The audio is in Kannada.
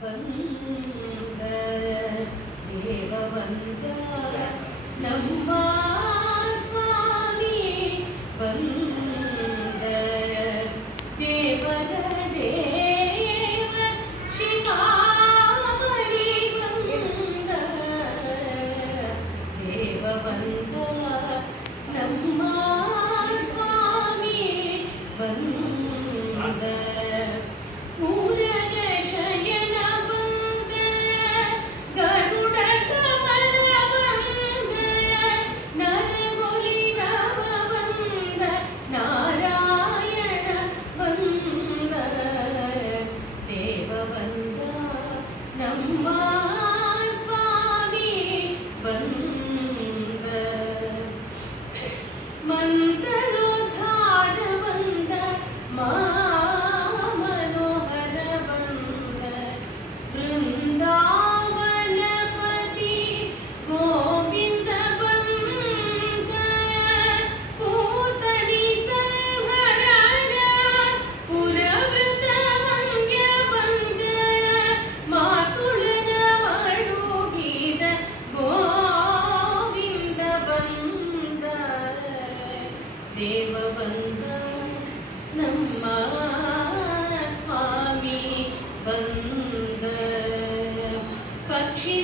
ಬಂದ ದೇವ ಬಂದ ನಮ್ಮ ಸ್ವಾಮಿ ಬಂದ ದೇವರ ದೇವ ಶಿವಾಮಣಿ ಬಂದ ದೇವ ಬಂದ ನಮ್ಮ ಸ್ವಾಮಿ ಬಂದ ಪೂರಗ ಶಯನ ಬಂದ ಗರುಡ ಕಮಲ ಬಂದ ನರಗೊಲಿ ರಾಮ ಬಂದ ನಾರಾಯಣ ಬಂದ ದೇವ ಬಂದ ನಮ್ಮ ಸ್ವಾಮಿ ಬಂದ ಮಂದರೋದ್ಧಾರ ಬಂದ ಮನೋಹರ ಬಂದ ವೃಂದಾವನಪತಿ ಗೋವಿಂದ ಬಂದ ಕೂತಲಿ ಸಂಹರಣ ಪುರವೃತ ವಂದ್ಯ ಬಂದ ಮಾತುಳನ ಮಡುಗಿದ ಗೋವಿಂದ ಬಂದ ದೇವ ಬಂದ ನಮ್ಮ ಸ್ವಾಮಿ ಬಂದ ಪಕ್ಷಿ